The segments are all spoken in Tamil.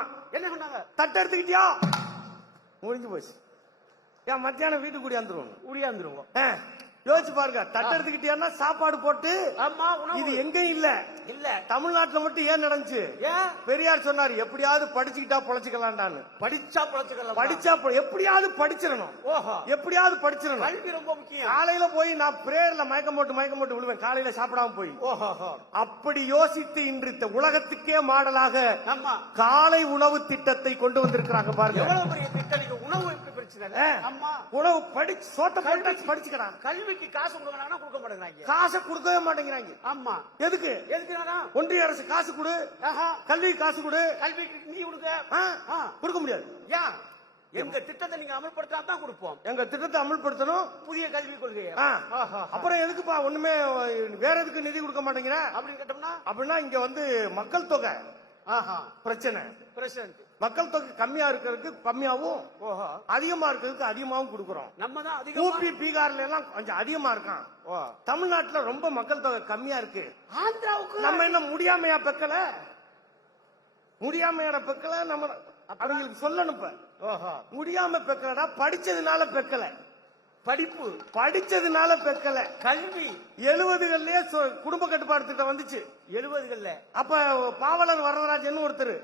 அம்மா என்ன சொன்னாங்க? தட்டை எடுத்துக்கிட்டியா? முடிஞ்சு போச்சு. ஏன் மத்தியானம் வீட்டுக்கு கூடியாந்துருவோம். யோசிச்சு பாருங்க. தட்டை எடுத்துக்கிட்டியா சாப்பாடு போட்டு. ஆமா. இது எங்கேயும் இல்ல. தமிழ்நாட்டுல மட்டும் ஏன் நடந்துச்சு? பெரியார் சொன்னாரு எப்படியாவது படிச்சுக்கிட்டா பொழைச்சுக்கலாம்டான்னு. படிச்சா பொழைச்சுக்கலாம். படிச்சா எப்படியாவது படிச்சிடணும். எப்படியாவது படிச்சிடணும். கல்வி ரொம்ப முக்கியம். காலையில போய் நான் பிரேயர்ல மயக்கம் போட்டு விழுவேன். காலையில சாப்பிடாம போய். அப்படி யோசித்து இன்று உலகத்துக்கே மாடலாக காலை உணவு திட்டத்தை கொண்டு வந்திருக்கிறாங்க பாருங்க. எவ்வளவு பெரிய திட்டம். உணவு உணவு படிச்சு சோத்த போட்டு படிச்சுக்கிறான். கல்விக்கு காசு கொடுக்க மாட்டேங்கிறாங்க. காசை கொடுக்கவே மாட்டேங்கிறாங்க. ஆமா. எதுக்கு? ஒன்றிய அரசு காசு கொடு, கல்வி காசு கொடு. கல்விக்கு நீ கொடுக்க முடியாது. ஏன்? எங்க திட்டத்தை நீங்க அமல்படுத்தா தான் கொடுப்போம். எங்க திட்டத்தை அமல்படுத்தணும். புதிய கல்வி கொள்கை. அப்புறம் எதுக்குப்பா ஒண்ணுமே வேற எதுக்கு நிதி கொடுக்க மாட்டேங்கிற அப்படின்னு கேட்டோம்னா? அப்படின்னா இங்க மக்கள் தொகை பிரச்சனை. மக்கள் தொகை கம்மியா இருக்கிறதுக்கு கம்மியாவும், அதிகமா இருக்கிறதுக்கு அதிகமாவும் கொடுக்கறோம். நம்ம தான் யூபி பீகார்ல எல்லாம் கொஞ்சம் அதிகமா இருக்கான். தமிழ்நாட்டுல ரொம்ப மக்கள் தொகை கம்மியா இருக்கு. ஆந்திராவுக்கு நம்ம என்ன முடியாமையா பெக்கல? முடியாமையான பெக்கல. நம்ம அவங்களுக்கு சொல்லணும். முடியாம பெக்கலடா, படிச்சதுனால பெக்கல. படிப்பு படிச்சதுனால பெக்கல. கல்வி 70கள்லயே குடும்ப கட்டுப்பாடு திட்டம் வந்துச்சு. 70கள்ல அப்ப பாவலர் வரதராஜன் ஒருத்தர்,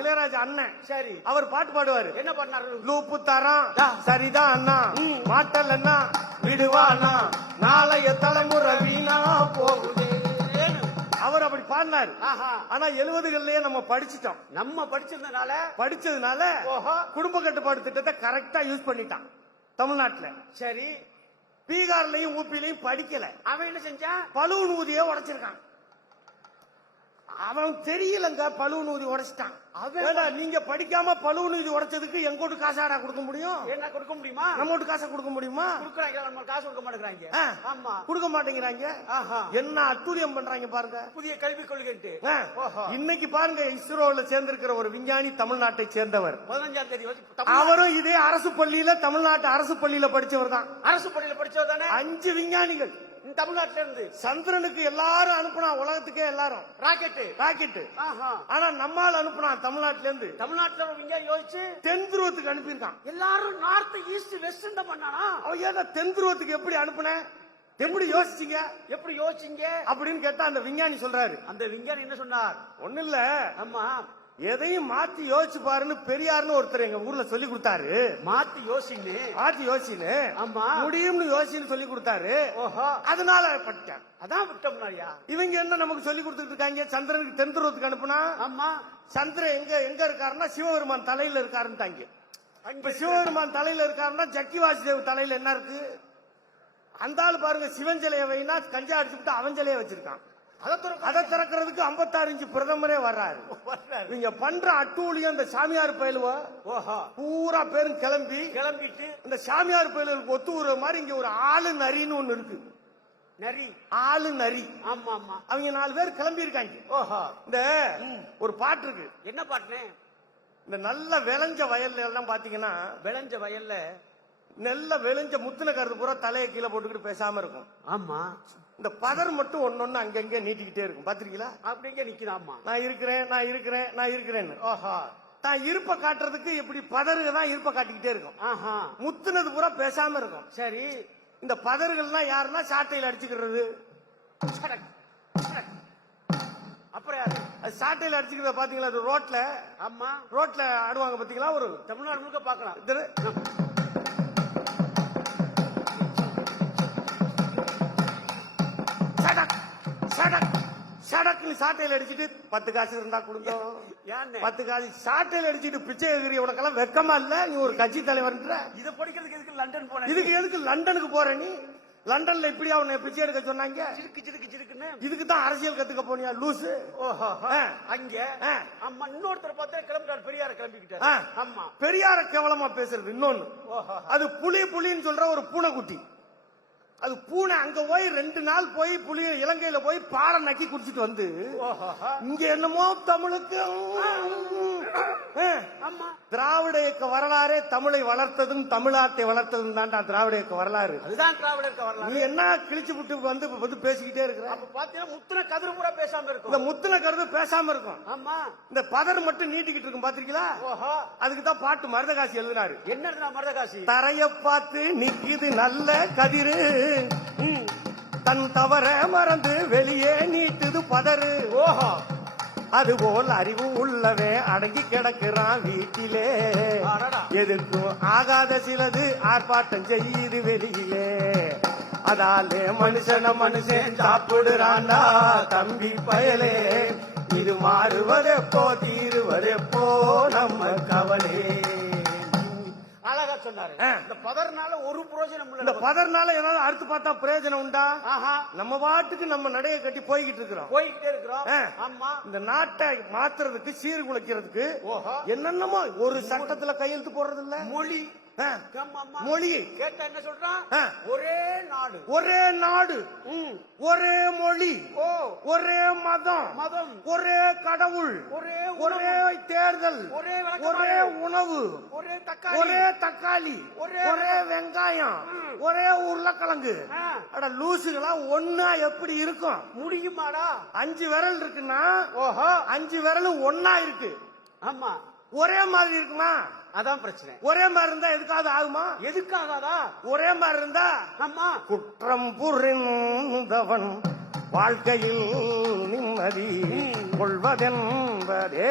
இளையராஜா அண்ணன். சரி. அவர் பாட்டு பாடுவாரு. என்ன பண்ணாரு? லூப்பு தரான் சரிதான் அண்ணா, மாட்டல் அண்ணா விடுவா அண்ணா, நாளைய தலைமுறை வீணா போகுது. அவர் அப்படி பாடினாரு. ஆனா 70கள்லயே நம்ம படிச்சிட்டோம். நம்ம படிச்சதுனால குடும்ப கட்டுப்பாடு திட்டத்தை கரெக்டா யூஸ் பண்ணிட்டான் தமிழ்நாட்டுல. சரி. பீகார்லயும் ஊப்பிலையும் படிக்கல. அவன் என்ன செஞ்சான்? பலூன் ஊதிய உடைச்சிருக்கான். அவன் தெரியலங்க, பலூன் ஊதி உடைச்சிட்டான். நீங்க படிக்காம பலூன் ஊதி உடைச்சதுக்கு எங்கோட்டு காசாடா கொடுக்க முடியும்? என்ன கொடுக்க முடியுமா? நம்மோட்டு காசை கொடுக்க முடியுமா? நம்ம காசு கொடுக்க மாட்டேங்கிறாங்க. ஆமா, கொடுக்க மாட்டேங்கிறாங்க. என்ன அட்டூழியம் பண்றாங்க பாருங்க. புதிய கல்விக் கொள்கை. இன்னைக்கு பாருங்க, இஸ்ரோல சேர்ந்திருக்கிற ஒரு விஞ்ஞானி தமிழ்நாட்டை சேர்ந்தவர். 15ஆம் தேதி அவரும் இதே அரசு பள்ளியில, தமிழ்நாட்டு அரசு பள்ளியில படிச்சவர் தான். அரசு பள்ளியில படிச்சவர் தானே. 5 விஞ்ஞானிகள் தமிழ்நாட்டில இருந்து சந்திரனுக்கு எல்லாரும் அனுப்புனா, உலகத்துக்கே எல்லாரும் ராக்கெட். ஆனா நம்மால் அனுப்புனா தமிழ்நாட்டில இருந்து. தமிழ்நாட்டுல விஞ்ஞானி யோசிச்சு தென் துருவத்துக்கு அனுப்பியிருக்கான். எல்லாரும் நார்த் ஈஸ்ட் வெஸ்ட் பண்ணானா? அவன் ஏதா தென் துருவத்துக்கு எப்படி அனுப்புன? எப்படி யோசிச்சீங்க அப்படின்னு கேட்டா அந்த விஞ்ஞானி சொல்றாரு. அந்த விஞ்ஞானி என்ன சொன்னார்? ஒண்ணு இல்ல, ஆமா, எதையும் மாத்தி யோசிச்சு பாருன்னு பெரியார்னு ஒருத்தர் எங்க ஊர்ல சொல்லி கொடுத்தாரு. மாத்தி யோசின்னு முடியும்னு யோசின்னு சொல்லி கொடுத்தாரு. அதனால படிச்சேன். அதான் விட்டோம்னாயா? இவங்க என்ன நமக்கு சொல்லி கொடுத்துட்டு இருக்காங்க? சந்திரனுக்கு தென் துருவத்துக்கு அனுப்புனா. ஆமா, சந்திரன் எங்க இருக்காருன்னா சிவபெருமான் தலையில இருக்காருன்னு. இப்ப சிவபெருமான் தலையில இருக்காருன்னா ஜக்கி வாசுதேவ் தலையில என்ன இருக்கு? அந்த ஆள் பாருங்க, சிவன் சிலையை வைனா கஞ்சா அடிச்சுட்டு அவன் சிலையை வச்சிருக்கான். அதை திறக்கிறதுக்கு 56 இன்ச்சு பிரதமரே வர்றாரு. நீங்க பண்ற அட்டூழியம் இந்த சாமியார் பயிலுவா பூரா பேரும் கிளம்பிட்டு இந்த சாமியார் பயிலுக்கு ஒத்து வர மாதிரி இங்க ஒரு ஆளு நரின்னு ஒண்ணு இருக்கு. ஆளு நரி. ஆமா ஆமா, அவங்க 4 பேர் கிளம்பி இருக்காங்க. இந்த ஒரு பாட்டு இருக்கு. என்ன பாட்டுனே? இந்த நல்ல விளைஞ்ச வயல்ல எல்லாம் பாத்தீங்கன்னா, விளைஞ்ச வயல்ல நெல்ல விளைஞ்ச முத்தின கருது பூரா தலையை கீழே போட்டுக்கிட்டு பேசாம இருக்கும். ஆமா, இந்த பதர் மட்டும் ஒன்னொன்னு அங்கங்க நீட்டிக்கிட்டே இருக்கும். பாத்திருக்கீங்களா? அப்படிங்க நிக்கிறாமா, நான் இருக்கிறேன். தான் இருப்ப காட்டுறதுக்கு இப்படி பதறுக தான் இருப்ப காட்டிக்கிட்டே இருக்கும். முத்துனது பூரா பேசாம இருக்கும். சரி, இந்த பதறுகள்னா யாருன்னா சாட்டையில அடிச்சுக்கிறது. அப்புறம் யாரு? அது சாட்டையில அடிச்சுக்கிறத பாத்தீங்களா? ரோட்ல. ஆமா, ரோட்ல ஆடுவாங்க பாத்தீங்களா? ஒரு தமிழ்நாடு முழுக்க பாக்கலாம். சாட்டையில அடிச்சுட்டு 10 காசு இருந்தா கொடுங்க. 10 காசு சாட்டையில அடிச்சுட்டு பிச்சை எதிரி உனக்கெல்லாம் வெக்கமா இல்ல? நீ ஒரு கட்சி தலைவர். இதை படிக்கிறதுக்கு எதுக்கு லண்டன் போன? இதுக்கு எதுக்கு லண்டனுக்கு போற? நீ லண்டன்ல இப்படி அவனை பிச்சை எடுக்க சொன்னாங்க. இதுக்கு தான் அரசியல் கத்துக்க போனியா லூசு? அங்க இன்னொருத்தர் பார்த்தா கிளம்பிட்டார், பெரியார கிளம்பிக்கிட்டார். ஆமா, பெரியார கேவலமா பேசுறது. இன்னொன்னு, அது புலின்னு சொல்ற ஒரு பூனைக்குட்டி. அது பூனை அங்க போய் 2 நாள் போய் புலி இலங்கையில போய் பாறை நக்கி குடிச்சிட்டு வந்து இங்க என்னமோ தமிழுக்கு திராவிட இயக்க வரலாறே தமிழை வளர்த்ததும் தமிழ்நாட்டை வளர்த்ததும் தான்டா திராவிட இயக்க வரலாறு. அதுதான் திராவிடருக்கு வரலாறு. நீ என்ன கிழிச்சு விட்டு வந்து பேசிக்கிட்டே இருக்கிற? அப்ப பாத்தீங்கன்னா முத்துன கதிர் பூரா பேசாம இருக்கும். இந்த முத்துன கருது பேசாம இருக்கும். ஆமா. இந்த பதர் மட்டும் நீட்டிக்கிட்டு இருக்கும் பாத்திருக்கீங்களா? ஓஹோ. அதுக்கு தான் பாட்டு மருதகாசி எழுதினாரு. என்ன எழுதுனா மருதகாசி? தரைய பார்த்து நிக்குது நல்ல கதிரு, தன் தவற மறந்து வெளியே நீட்டுது பதறு. ஓஹோ. அதுபோல் அறிவு உள்ளவே அடங்கி கிடக்கிறான் வீட்டிலே, எதுக்கும் ஆகாத சிலது ஆர்ப்பாட்டம் செய்யுது வெளியிலே. அதாலே மனுஷன் சாப்பிடுறாண்டா தம்பி பயலே, இது மாறுவதெப்போ தீருவதெப்போ நம்ம கவலை. அழகா சொன்னாரு. இந்த பதர்னால ஒரு பிரயோஜனம் இல்ல. இந்த பதர்னால ஏதாவது அறுத்து பார்த்தா பிரயோஜனம் உண்டா? ஆஹா. நம்ம பாட்டுக்கு நம்ம நடைய கட்டி போய்கிட்டு இருக்கிறோம். ஆமா. இந்த நாட்டை மாத்துறதுக்கு சீர்குலைக்கிறதுக்கு என்னென்னமோ ஒரு சட்டத்துல கையெழுத்து போடுறது இல்ல. மொழி மொழி கேட்டா என்ன சொல்றான்? ஒரே நாடு, ஒரே நாடு, ஒரே மொழி, ஒரே மதம், ஒரே கடவுள், ஒரே தேர்தல், ஒரே உணவு, ஒரே தக்காளி, ஒரே வெங்காயம், ஒரே உருளைக்கிழங்கு. அட லூசுகளா ஒன்னா எப்படி இருக்கும்? முடியுமாடா? 5 விரல் இருக்குன்னா 5 விரலும் ஒன்னா இருக்கு. ஆமா. ஒரே மாதிரி இருக்குமா? அதான் பிரச்சனை. ஒரே மாதிரி இருந்தா எதுக்காவது ஆகுமா? எதுக்காகாதா? ஒரே மாதிரி இருந்தா. ஆமா. குற்றம் புரிந்தவன் வாழ்க்கையில் நிம்மதி கொள்வதென்பதேது.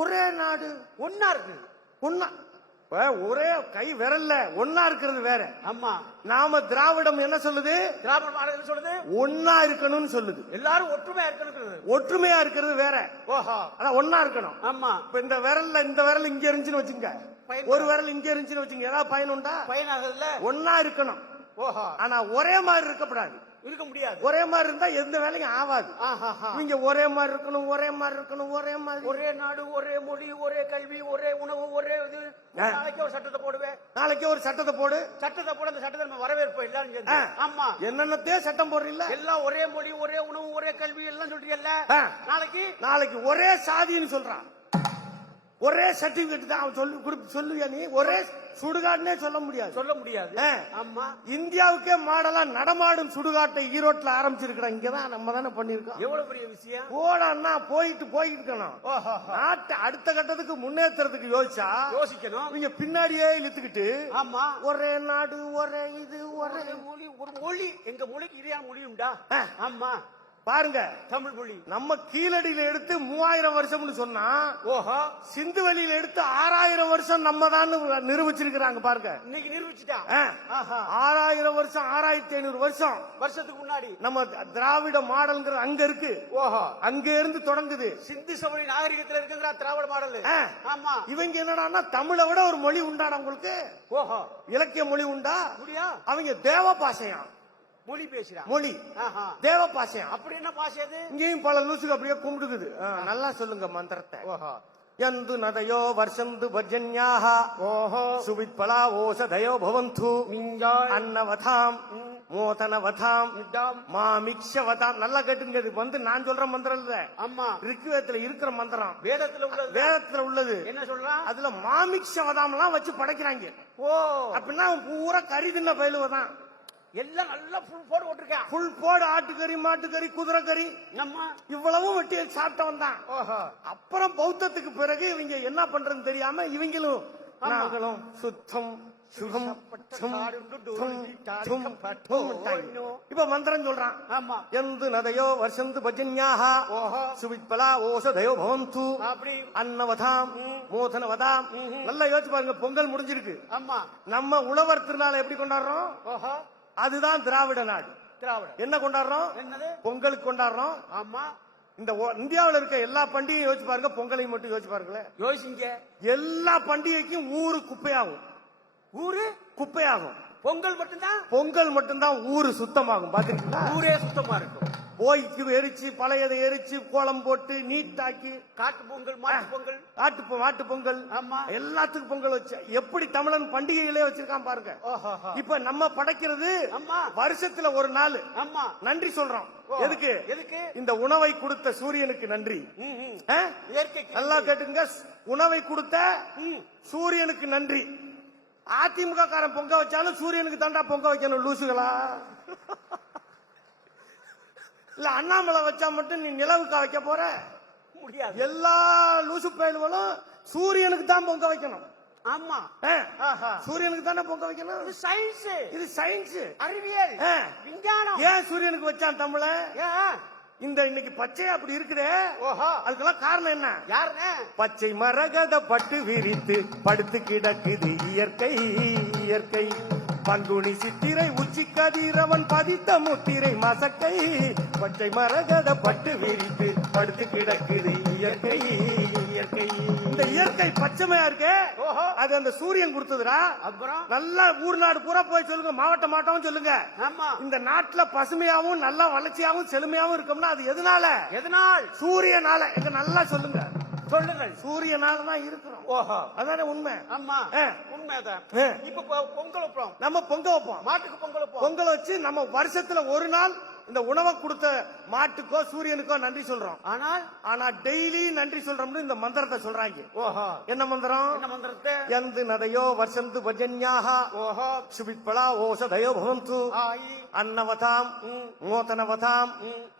ஒரே நாடு ஒன்னா இருக்கு. ஒன்னா ஒரே கை விரல்ல ஒன்னா இருக்கிறது வேற. ஆமா. நாம திராவிடம் என்ன சொல்லுது? திராவிட மாடல் என்ன சொல்லுது? ஒன்னா இருக்கணும்னு சொல்லுது. எல்லாரும் ஒற்றுமையா இருக்கணும். ஒற்றுமையா இருக்கிறது வேற. ஓஹோ. அதான் ஒன்னா இருக்கணும். ஆமா. இப்ப இந்த விரல் இங்க இருந்துச்சுன்னு வச்சுங்க, ஒரு விரல் இங்க இருந்துச்சுன்னு வச்சுங்க, ஏதாவது பயன் உண்டா? பயனாகல. ஒன்னா இருக்கணும். ஓஹோ. ஆனா ஒரே மாதிரி இருக்கப்படாது. இருக்க முடியாது. ஒரே மாதிரி இருந்தா எந்த வேலையும் ஆகாது. நீங்க ஒரே மாதிரி இருக்கணும், ஒரே மாதிரி இருக்கணும், ஒரே மாதிரி. ஒரே நாடு, ஒரே மொழி, ஒரே கல்வி, ஒரே உணவு, ஒரே இது. நாளைக்கே ஒரு சட்டத்தை போடுவேன். நாளைக்கே ஒரு சட்டத்தை போடு. சட்டத்தை போட அந்த சட்டத்தை நம்ம வரவேற்போம் எல்லாரும் சேர்ந்து. ஆமா. என்னென்னத்தையே சட்டம் போடுறீங்களா? எல்லாம் ஒரே மொழி, ஒரே உணவு, ஒரே கல்வி எல்லாம் சொல்றீங்கல்ல. நாளைக்கு ஒரே சாதின்னு சொல்றான். ஒரே சர்டிபிகேட் தான் அவன் சொல்லுவியா? நீ ஒரே சுடுகாடுனே சொல்ல முடியாது. ஆமா. இந்தியாவுக்கே மாடலா நடமாடும் சுடுகாட்டை ஈரோட்ல ஆரம்பிச்சிருக்கிறோம். இங்கதான் நம்ம தானே பண்ணிருக்கோம். எவ்வளவு பெரிய விஷயம். போடான்னா போயிட்டு இருக்கணும். நாட்டை அடுத்த கட்டத்துக்கு முன்னேற்றத்துக்கு யோசிக்கணும். நீங்க பின்னாடியே இழுத்துக்கிட்டு. ஆமா. ஒரே நாடு, ஒரே இது, ஒரே மொழி. ஒரு மொழி எங்க மொழிக்கு இடையான மொழி உண்டா? ஆமா. பாருங்க, தமிழ் மொழி நம்ம கீழடியில எடுத்து 3000 வருஷம்னு சொன்னா, சிந்து வெளியில எடுத்து 6000 வருஷம் நம்ம தான் நிரூபிச்சிருக்கிறாங்க. பாருங்க, இன்னைக்கு நிரூபிச்சுட்டா. 6000 வருஷம், 6500 வருஷத்துக்கு முன்னாடி நம்ம திராவிட மாடல்ங்கிற அங்க இருக்கு. அங்க இருந்து தொடங்குது. சிந்து சமவெளி நாகரிகத்துல இருக்குங்கிற திராவிட மாடல். ஆமா. இவங்க என்னடான்னா தமிழை விட ஒரு மொழி உண்டாடா உங்களுக்கு? இலக்கிய மொழி உண்டா? அவங்க தேவ பாஷையா மொழி பேசுறான். மொழி தேவ பாஷையா. அப்படி என்ன பாஷை அது? இங்கேயும் பல லூசுக்கு அப்படியே கும்பிடுக்குது. நல்லா சொல்லுங்க மந்திரத்தை. யந்து நதயோ வர்ஷந்து பஜன்யாஹ சுவித்பலா ஓஷதயோ பவந்து அன்னவதாம் மோதனவதாம் மாமிக்ஷவதாம். நல்லா கேட்டுங்க. இது நான் சொல்ற மந்திரம் இல்ல. ஆமா. ரிக்வேதத்துல இருக்கிற மந்திரம், வேதத்துல உள்ளது. என்ன சொல்றான்? அதுல மாமிக்ஷவதாம் எல்லாம் வச்சு படைக்கிறாங்க. அப்படின்னா பூரா கறி தின்ன பயிலுவதான். எல்லாம் நல்லா ஃபுல் போடு போட்டிருக்கேன். ஃபுல் போடு. ஆட்டுக்கறி, மாட்டுக்கறி, குதிரை கறி, இவ்வளவும் வெட்டி சாப்பிட்டவன் தான். அப்புறம் பௌத்தத்துக்கு பிறகு இவங்க என்ன பண்றதுன்னு தெரியாம இவங்களும் நாங்களும் சுத்தம் சுகம் இப்ப மந்திரம் சொல்றான். ஆமா. எந்து நதையோ வருஷந்து பஜன்யாஹ சுவித்பலா ஓஷதயோ பவந்து அன்னவதாம் மோதனவதாம். நல்லா யோசிச்சு பாருங்க. பொங்கல் முடிஞ்சிருக்கு. ஆமா. நம்ம உழவர் திருநாளை எப்படி கொண்டாடுறோம்? அதுதான் திராவிட நாடு. என்ன கொண்டாடுறோம்? பொங்கலுக்கு கொண்டாடுறோம். ஆமா. இந்த இந்தியாவில் இருக்க எல்லா பண்டிகையும் யோசிச்சு பாருங்க. பொங்கலையும் மட்டும் யோசிச்சு பாருங்களேன். யோசிங்க. எல்லா பண்டிகைக்கும் ஊரு குப்பையாகும். ஊரு குப்பையாகும். பொங்கல் மட்டும்தான் ஊரு சுத்தமாகும். பாத்தீங்களா? ஊரே சுத்தமா இருக்கும். போய்க்கு எரிச்சு பழையதை எரிச்சு கோலம் போட்டு நீட்டாக்கி காட்டு பொங்கல், மாட்டு பொங்கல், மாட்டு பொங்கல் ஆமா. எல்லாத்துக்கும் பொங்கல் வச்சு எப்படி தமிழன் பண்டிகைகளே வச்சிருக்கான் பாருங்க. ஓஹோ. இப்ப நம்ம படைக்கிறது ஆமா. வருஷத்துல ஒரு நாள் ஆமா. நன்றி சொல்றோம். ஓ. எதுக்கு? எதுக்கு? இந்த உணவை கொடுத்த சூரியனுக்கு நன்றி. ஆ? இயற்கைக்கு நல்லா நன்றி. கேட்டுங்க. உணவை கொடுத்த சூரியனுக்கு நன்றி. அதிமுக காரன் பொங்க வச்சாலும் சூரியனுக்கு தாண்டா பொங்க வைக்கணும் லூசுகளா? இல்ல அண்ணாமலை வச்சா மட்டும் நீ நிலவுக்கா வைக்க போற? முடியாது. எல்லா லூசு பயல்களும் சூரியனுக்கு தான் பொங்க வைக்கணும். ஆமா. ஆ? ஆஹா. சூரியனுக்கு தானே பொங்க வைக்கணும். இது சயின்ஸ், இது சயின்ஸ், அறிவியல், ஆ. விஞ்ஞானம். ஏன் சூரியனுக்கு வச்சான் தமிழ? ஏன்? இந்த இன்னைக்கு பச்சை அப்படி இருக்குதே, ஓஹோ. அதுக்கெல்லாம் காரணம் என்ன? யாருன்னு? பச்சை மரகத பட்டு விரித்து படுத்து கிடக்குது இயற்கை. இயற்கை பங்குனி சித்திரை உச்சி கதிரவன் பதித்த முத்திரை மசக்கை. பச்சை மரகத பட்டு விரித்து படுத்து கிடக்குது இயற்கை. இயற்கை இந்த இயற்கை பச்சைமையா இருக்கு. ஓஹோ. அது அந்த சூரியன் கொடுத்ததுடா. அப்புறம் நல்லா ஊர் நாடு பூரா போய் சொல்லுங்க, மாவட்ட மாவட்டம் சொல்லுங்க. ஆமா. இந்த நாட்டுல பசுமையாவும் நல்லா வளர்ச்சியாவும் செழுமையாவும் இருக்கும்னா அது எதனால? எதனால்? சூரியனால. எங்க நல்லா சொல்லுங்க. சொல்லுங்கள். சூரியனால தான் இருக்கிறோம். ஓஹோ. அதானே உண்மை. ஆமா. ஆ. உண்மைதான். ஆ. இப்ப பொங்கல் வைப்போம், நம்ம பொங்க வைப்போம். மாட்டுக்கு பொங்கல் வைப்போம். பொங்கல் வச்சு நம்ம வருஷத்துல ஒரு நாள் இந்த உணவை கொடுத்த மாட்டுக்கோ சூரியனுக்கோ நன்றி சொல்றோம். ஆனா டெய்லி நன்றி சொல்றோம்னு இந்த மந்திரத்தை சொல்றாங்க. ஓஹோ. என்ன மந்திரம்? என்ன மந்திரத்தை? எந்து நதையோ வருஷந்து பஜன்யாக ஓஹோ. சுபித்பலா ஓஷதயோ பவந்து ஆயி. அன்னவதாம் மோதனவதாம்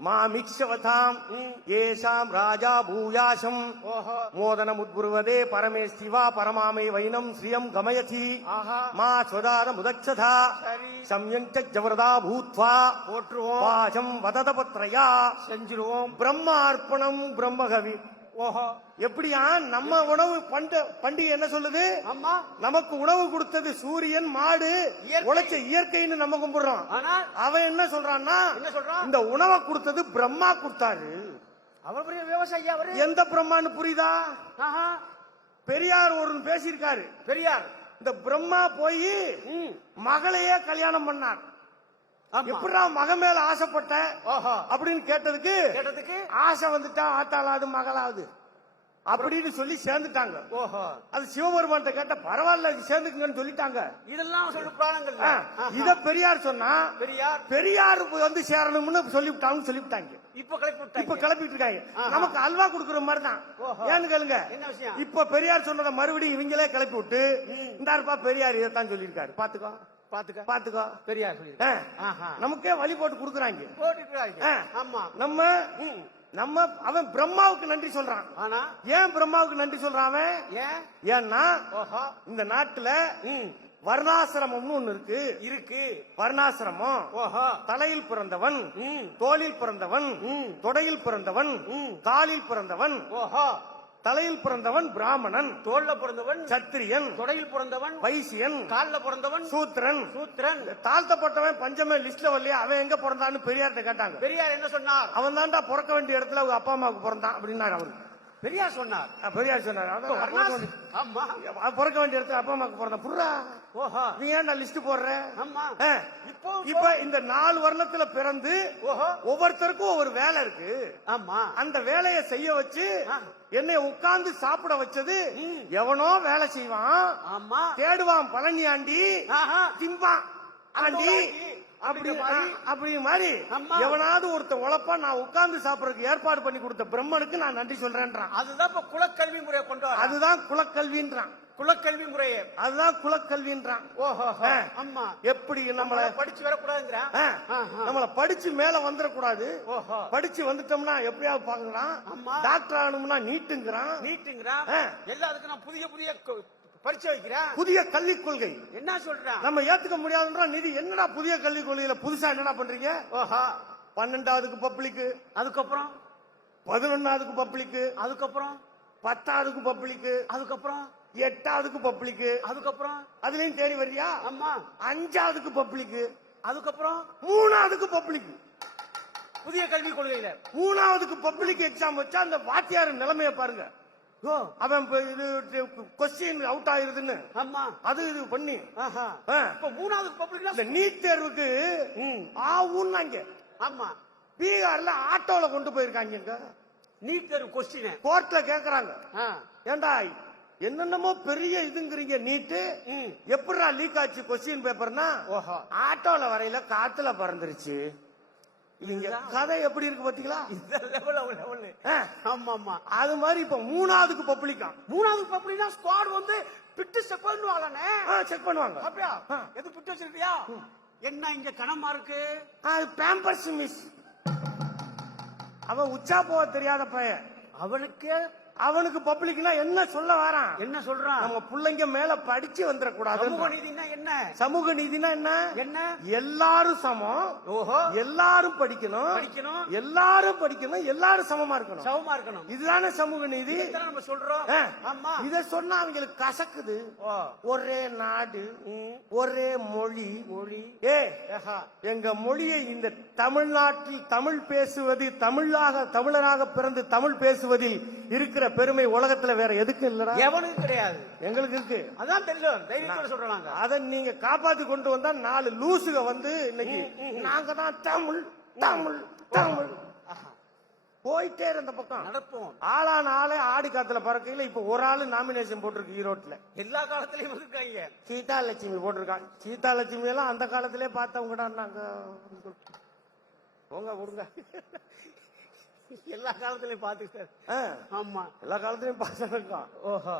மாமிக்ஷவதாம் ஏஷாம் ராஜா பூயாசம் ஓஹோ. மோதனமுத்புருவதே பரமேஸ்திவா பரமாமே வைனம் ஸ்ரீயம் கமயதி ஆஹா. மா ஸ்வதார முதச்சதா சரி. சம்யஞ்ச ஜவரதா பூத்வா போற்றுவோம், வாசம் வததபத்ரயா செஞ்சிருவோம். பிரம்மார்ப்பணம் பிரம்மகவி. ஓஹோ. எப்படியா நம்ம உணவு பண்டிகை என்ன சொல்லுது? ஆமா. நமக்கு உணவு கொடுத்தது சூரியன், மாடு, இயற்கை. உழைச்ச இயற்கைன்னு நம்ம கும்பிடுறோம். ஆனால் அவன் என்ன சொல்றான்னா, என்ன சொல்றான்? இந்த உணவை கொடுத்தது பிரம்மா கொடுத்தாரு. அவர் பெரிய விவசாயி அவரு. எந்த பிரம்மான்னு புரியுதா? ஆஹா. பெரியார் ஒரு பேசியிருக்காரு. பெரியார். இந்த பிரம்மா போய் மகளையே கல்யாணம் பண்ணார். ஆமா. எப்படா மக மேல ஆசைப்பட்ட ஓஹோ. அப்படின்னு கேட்டதுக்கு ஆசை வந்துட்டா ஆத்தாளாது மகளாவது அப்படின்னு சொல்லி சேர்ந்துட்டாங்க. ஓஹோ. அது சிவபெருமான் கேட்ட பரவாயில்ல சேர்ந்துக்குங்கன்னு சொல்லிட்டாங்க. இதெல்லாம் சொல்லு புராணங்கள். இத பெரியார் சொன்னா பெரியார் வந்து சேரணும்னு சொல்லிவிட்டாங்க. இப்ப கிளப்பிட்டு இருக்காங்க. நமக்கு அல்வா குடுக்குற மாதிரி தான். ஏன்னு கேளுங்க. என்ன விஷயம்? இப்ப பெரியார் சொன்னதை மறுபடியும் இவங்களே கிளப்பி விட்டு இந்தாருப்பா பெரியார் இதைத்தான் சொல்லியிருக்காரு, பாத்துக்கோ பெரியார் நமக்கே வழி போட்டு குடுக்குறாங்க. ஆமா. நம்ம அவன் பிரம்மாவுக்கு நன்றி சொல்றான். ஆனா ஏன் பிரம்மாவுக்கு நன்றி சொல்றான் அவன்? ஏன்னா இந்த நாட்டுல வர்ணாசிரமம்னு ஒண்ணு இருக்கு. வர்ணாசிரமம் தலையில் பிறந்தவன், தோளில் பிறந்தவன், தொடையில் பிறந்தவன், காலில் பிறந்தவன். தலையில் பிறந்தவன் பிராமணன், தோல்ல பிறந்தவன் சத்திரியன், தொடையில் பிறந்தவன் வைசியன், கால்ல பிறந்தவன் சூத்திரன். தாழ்த்தப்பட்டவன் பஞ்சமே லிஸ்ட்ல வரலையா, அவன் எங்க பிறந்தான்னு பெரியார்ட்ட கேட்டாங்க. பெரியார் என்ன சொன்னார்? அவன் தான்டா பிறக்க வேண்டிய இடத்துல அவங்க அப்பா அம்மாவுக்கு பிறந்தான் அப்படின்னாரு அவரு. பெரியார் சொன்னார். ஆமா, பிறக்க வேண்டிய இடத்துல அப்பா அம்மாவுக்கு பிறந்தான். புர்ரா, நீ ஏன்டா லிஸ்ட் போடுற? இப்ப இந்த 4 வருணத்துல பிறந்து ஒவ்வொருத்தருக்கும் ஒவ்வொரு வேலை இருக்கு. ஆமா. அந்த வேலையை செய்ய வச்சு என்னை உட்கார்ந்து சாப்பிட வச்சது எவனோ வேலை செய்வான். ஆமா. தேடுவான் பழனி ஆண்டி, திம்பான் ஆண்டி அப்படி மாதிரி எவனாவது ஒருத்தன் உழைப்பா நான் உட்கார்ந்து சாப்பிடறதுக்கு ஏற்பாடு பண்ணி கொடுத்த பிரம்மனுக்கு நான் நன்றி சொல்றேன்றான். அதுதான் இப்ப குலக்கல்வி முறையை கொண்டு வர. அதுதான் குலக்கல்வின்றான். குலக்கல்வி முறையே அதுதான் குலக்கல்வின்றான். ஆமா. எப்படி நம்மள படிச்சு வரக்கூடாதுங்கிறான். நம்மள படிச்சு மேல வந்துடக்கூடாது. படிச்சு வந்துட்டோம்னா எப்படியாவது பாக்குறான். டாக்டர் ஆகணும்னா நீட்டுங்கிறான். எல்லாத்துக்கும் நான் புதிய பரிச்சை வைக்கிறேன். புதிய கல்விக் கொள்கை என்ன சொல்றேன்? நம்ம ஏத்துக்க முடியாதுன்றா. நிதி என்னடா புதிய கல்விக் கொள்கையில புதுசா என்னடா பண்றீங்க? 12வது பப்ளிக், அதுக்கப்புறம் 11வது பப்ளிக், அதுக்கப்புறம் 10வது பப்ளிக், அதுக்கப்புறம் 8வது பப்ளிக், அதுக்கப்புறம் அதுலயும் தேடி வரியா? ஆமா. 5வது பப்ளிக், அதுக்கப்புறம் 3வது பப்ளிக். புதிய கல்விக் கொள்கையில 3வது பப்ளிக் எக்ஸாம் வச்சா அந்த வாத்தியார் நிலைமையை பாருங்க. அவன் கொஸ்டின் அவுட் ஆயிருதுன்னு அது இது பண்ணி 3வது பப்ளிக் நீட் தேர்வுக்கு ஆவுன்னாங்க. ஆமா. பீகார்ல ஆட்டோல கொண்டு போயிருக்காங்க. நீட் தேர்வு கொஸ்டின் கோர்ட்ல கேக்குறாங்க, ஏண்டா என்னென்னமோ பெரிய இதுங்கிறீங்க நீட்டு, எப்படிடா லீக் ஆச்சு கொஸ்டின் பேப்பர்னா, ஆட்டோல வரையில காத்துல பறந்துருச்சு. இங்க கதை எப்படி இருக்கு பாத்தீங்களா? ஆமா ஆமா. அது மாதிரி இப்ப மூணாவதுக்கு பப்ளிக்கா, மூணாவது பப்ளிக்னா ஸ்குவாட் வந்து பிட்டு செக் பண்ணுவாங்கண்ணே. செக் பண்ணுவாங்க. அப்படியா? எது பிட்டு வச்சிருக்கியா? என்ன இங்க கனமா இருக்கு? அது பேம்பர்ஸ் மிஸ். அவன் உச்சா போக தெரியாத பையன். அவனுக்கு பப்ளிக்னா என்ன சொல்ல வரான்? என்ன சொல்றான்? நம்ம பிள்ளைங்க மேல படிச்சு வந்துட கூடாது. சமூக நீதினா என்ன? சமூக நீதினா என்ன? என்ன? எல்லாரும் சமம். ஓஹோ. எல்லாரும் படிக்கணும், எல்லாரும் படிக்கணும், எல்லாரும் சமமா இருக்கணும். இதுதானே சமூக நீதி. நம்ம சொல்றோம். ஆமா. இத சொன்னா அவங்களுக்கு கசக்குது. ஒரே நாடு, ஒரே மொழி. எங்க மொழியை இந்த தமிழ்நாட்டில் தமிழ் பேசுவது, தமிழராக பிறந்து தமிழ் பேசுவதில் இருக்கிற பெருமை உலகத்துல வேற எதுக்கும் இல்லடா. எவனுக்கு கிடையாது, எங்களுக்கு இருக்கு. அதான் தெரியும், தைரியத்தோட சொல்றாங்க. அதை நீங்க காப்பாத்தி கொண்டு வந்தா 4 லூசுக வந்து இன்னைக்கு நாங்க தான் தமிழ் தமிழ் தமிழ் போயிட்டே இருந்த பக்கம் நடப்போம். ஆளான ஆளே ஆடி காத்துல பறக்கையில இப்ப ஒரு ஆளு நாமினேஷன் போட்டிருக்கு ஈரோட்ல. எல்லா காலத்திலயும் இருக்காங்க. சீதா லட்சுமி போட்டிருக்காங்க. சீதா லட்சுமி எல்லாம் அந்த காலத்திலே பார்த்தவங்கடா நாங்க. போங்க கொடுங்க. எல்லா காலத்திலயும் பாத்துக்கிட்டாரு. ஆமா, எல்லா காலத்திலயும் பார்த்துருக்கோம். ஓஹோ.